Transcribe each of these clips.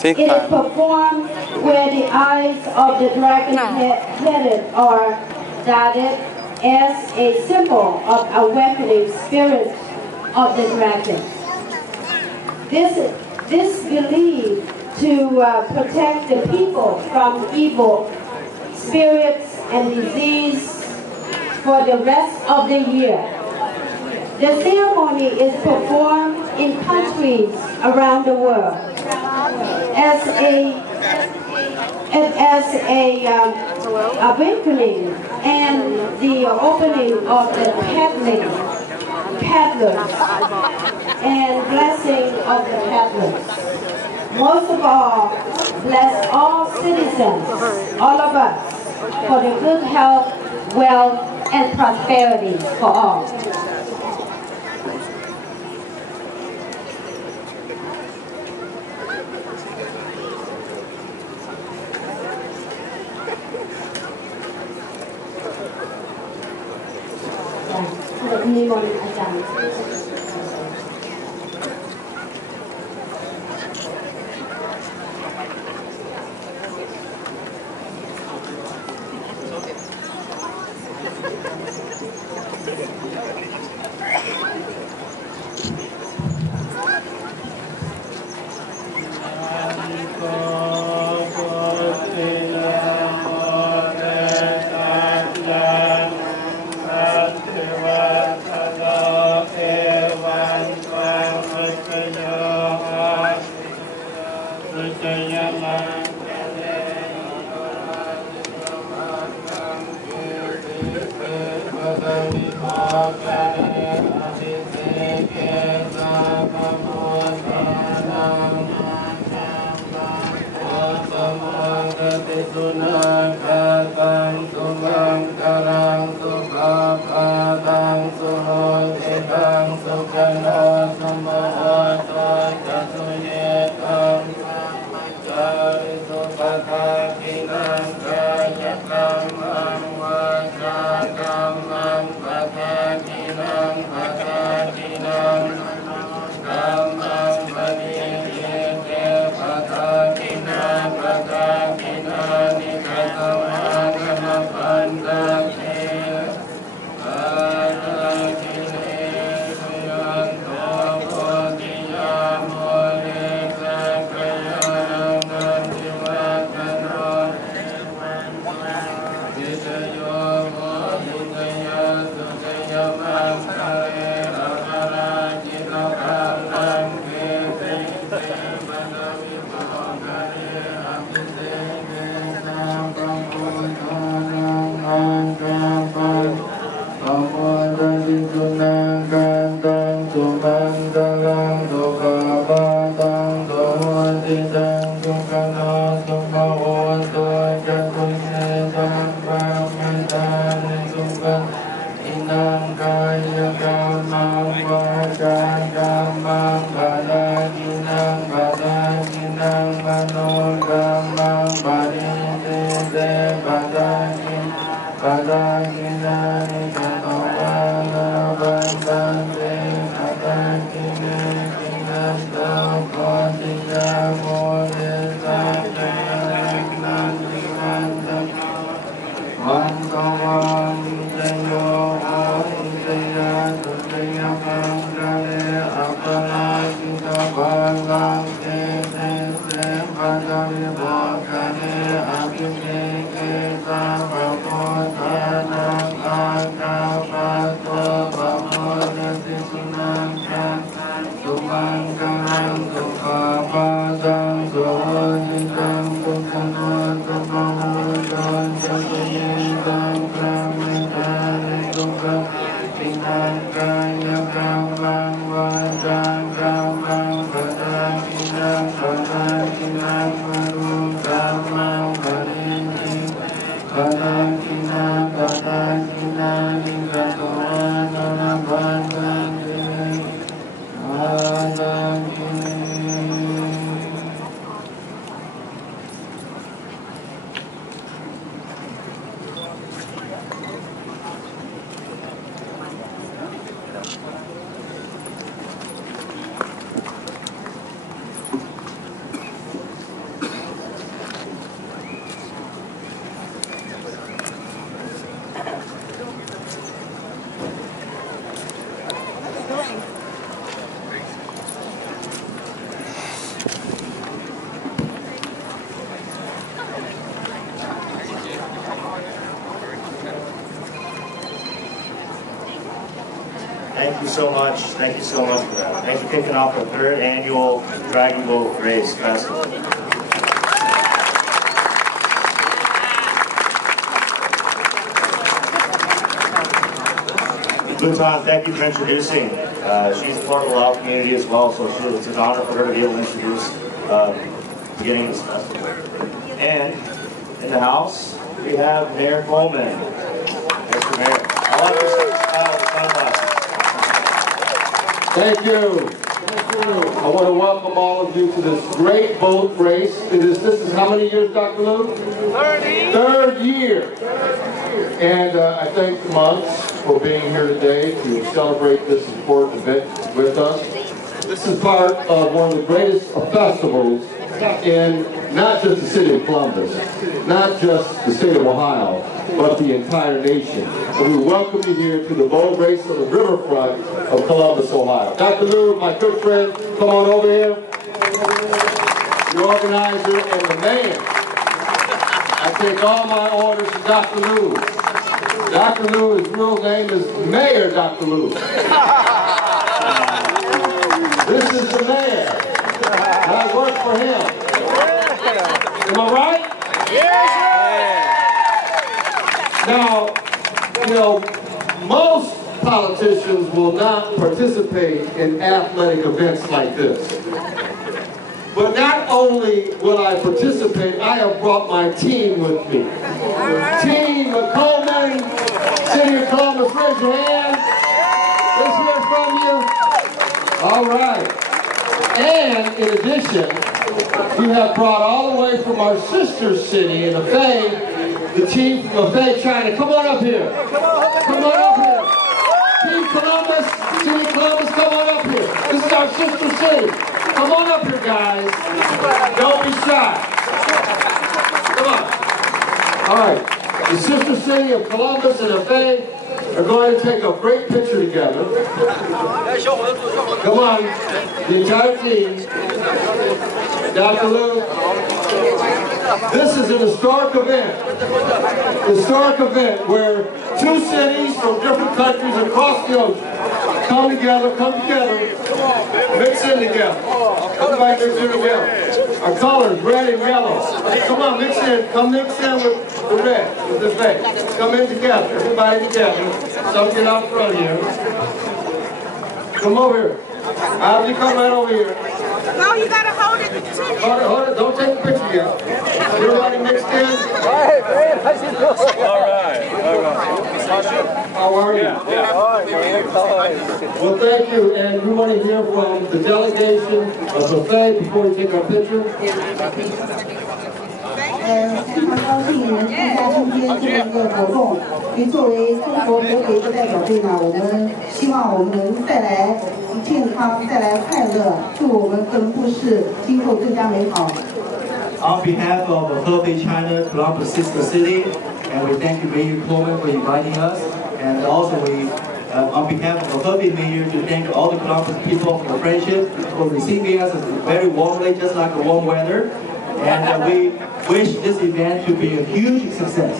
Take It is time. performed where the eyes of the dragon headed are dotted as a symbol of awakening spirit of the dragon. This believed to protect the people from evil spirits and disease for the rest of the year. The ceremony is performed in countries around the world as a awakening and the opening of the paddlers and blessing of the paddlers. Most of all, bless all citizens, all of us, for the good health, wealth, and prosperity for all. so much. Thank you so much for that. Thanks for kicking off the 3rd annual Dragon Boat Race Festival. Lutan, thank you for introducing. She's part of the Lao community as well, so it's an honor for her to be able to introduce beginning this festival. And in the house, we have Mayor Coleman. Mr. Mayor, I love your style of sunglasses. Thank you. I want to welcome all of you to this great boat race. This is how many years, Dr. Lou? 30. 3rd year. And I thank the monks for being here today to celebrate this important event with us. This is part of one of the greatest festivals in not just the city of Columbus, not just the state of Ohio, but the entire nation. And we welcome you here to the boat race on the riverfront of Columbus, Ohio. Dr. Lou, my good friend, come on over here. The organizer and the man. I take all my orders from Dr. Lou. Dr. Lou, his real name is Mayor Dr. Lou. This is the mayor. I work for him. Am I right? Yes, sir! Now, you know, most politicians will not participate in athletic events like this. But not only will I participate, I have brought my team with me. Team Coleman, City of Columbus, raise your hand. Let's hear from you. All right. And in addition, we have brought all the way from our sister city in Hefei, the team from Hefei, China. Come on up here. Come on up here. Team Columbus, City of Columbus, come on up here. This is our sister city. Come on up here, guys. Don't be shy. Come on. All right. The sister city of Columbus and Hefei are going to take a great picture together. Come on. The entire team. Dr. Lou. This is an historic event. Historic event where 2 cities from different countries across the ocean come together, mix in together. Everybody mix in together. Our colors, red and yellow. Come on, mix in. Come mix in with the red, with the face. Come in together. Everybody together. Some get out front here. Come over here. I'll you come right over here. No, you gotta hold it. Hold it. Don't take a picture yet. Everybody mixed in. All right. How are you? Well, thank you. And we want to hear from the delegation of Hefei before we take our picture. 非常高兴能参加今天这样一个活动。因为作为中国河北一个代表队呢，我们希望我们能带来健康，带来快乐，祝我们根部市今后更加美好。On behalf of Hefei China, Columbus Sister City, and we thank you, Mayor Coleman, for inviting us, and also we. On behalf of the Hefei Mayor, to thank all the Columbus people for the friendship, for receiving us very warmly, just like the warm weather. And we wish this event to be a huge success.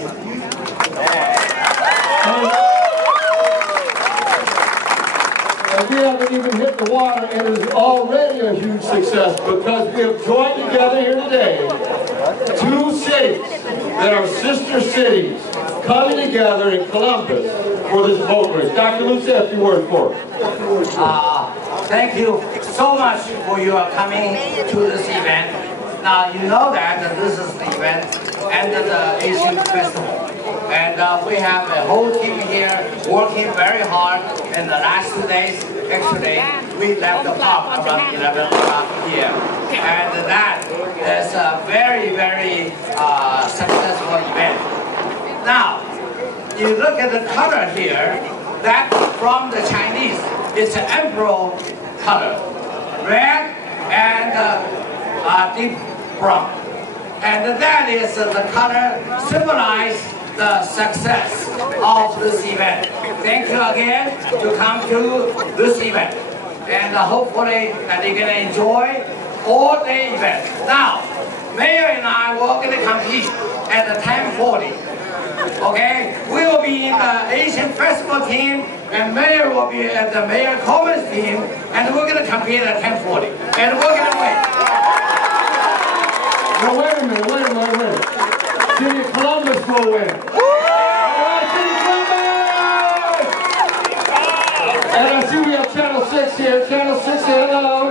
And we haven't even hit the water, and it is already a huge success because we have joined together here today 2 cities that are sister cities coming together in Columbus for this boat race. Dr. Lou, say a few words for us. Thank you so much for your coming to this event. Now, you know that this is the event and the Asian Festival. And we have a whole team here working very hard in the last 2 days. Actually, we left the park around 11 o'clock here. And that is a very, very successful event. Now, you look at the color here, that from the Chinese, it's an emperor color. Red and deep brown. And that is the color symbolize the success of this event. Thank you again to come to this event. And hopefully that you're going to enjoy all the event. Now, Mayor and I were going to compete at the 1040. Okay? We will be in the Asian Festival team, and Mayor will be at the Mayor Coleman's team, and we're going to compete at 1040. And we're going to win. Now wait a minute. City of Columbus will win. Alright, City of Columbus! And I see we have Channel 6 here. Channel 6 here, hello.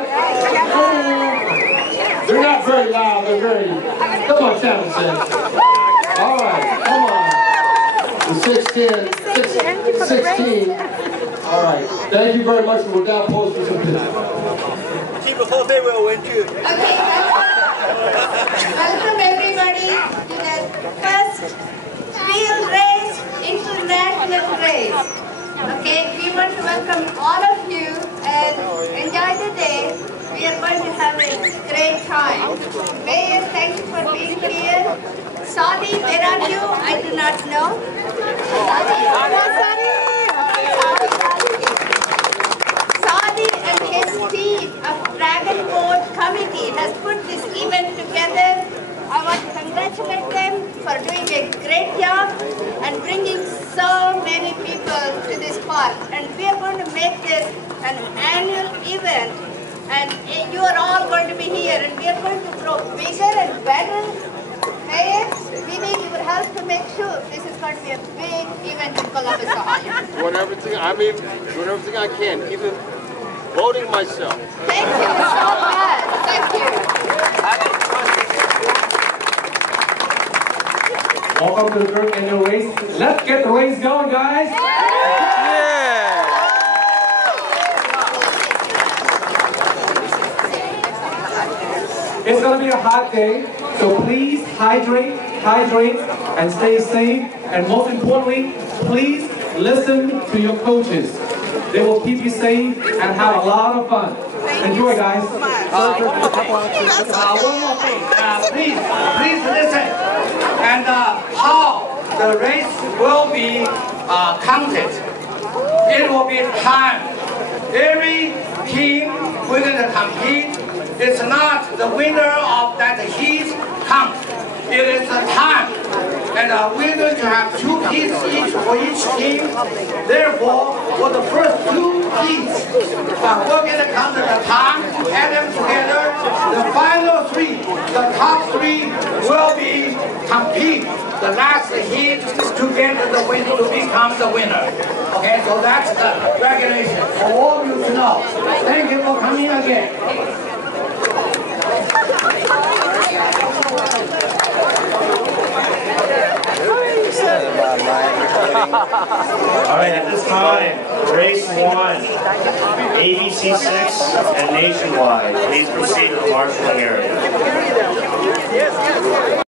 They're not very loud, they're very... Come on, Channel 6. Alright, come on. The 16. Alright, thank you very much. We're now posting some pictures. Keep a whole day will win too. Okay, welcome everybody to the first Real Race International Race. Okay, we want to welcome all of you and enjoy the day. We are going to have a great time. Mayor, thank you for being here. Saudi, where are you? I do not know. Saudi and his team of Dragon Boat Committee has put this event together. I want to congratulate them for doing a great job and bringing so many people to this park. And we are going to make this an annual event. And you are all going to be here, and we are going to grow bigger and better. Mayor, we need your help to make sure this is going to be a big event in Columbus, Ohio. Doing everything I can, even voting myself. Thank you so much. Thank you. Welcome to the third annual race. Let's get the race going, guys. It's going to be a hot day, so please hydrate, and stay safe. And most importantly, please listen to your coaches. They will keep you safe and have a lot of fun. Enjoy, guys. One more thing. Please listen. And how the race will be counted. It will be timed. Every team we're going to compete. It's not the winner of that heat count. It is the time. And we're going to have 2 heats each for each team. Therefore, for the first 2 heats, we're going to count the time, add them together. The final 3, the top 3 will be compete. The last heat to get the winner, to become the winner. Okay, so that's the regulation for all of you to know. Thank you for coming again. Alright, at this time, race 1, ABC 6, and Nationwide. Please proceed to the marshalling area.